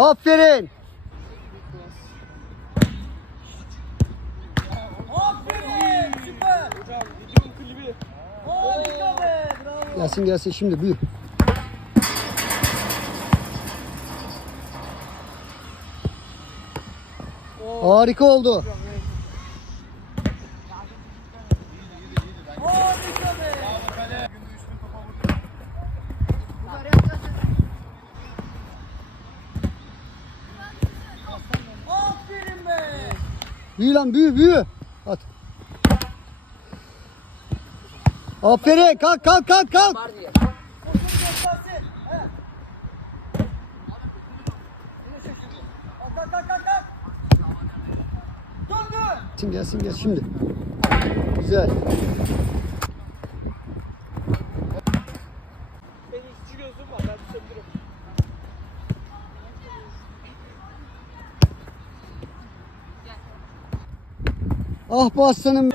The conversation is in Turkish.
Aferin. Aferin. Süper. Hocam videonun klibi. Harika be. Bravo. Gelsin gelsin şimdi büyü. Harika oldu. Harika be. Aferin be. Büyü lan büyü büyü. At. Aferin kalk kalk kalk kalk. Gelsin gelsin gel şimdi. Güzel. Ah bu aslanım.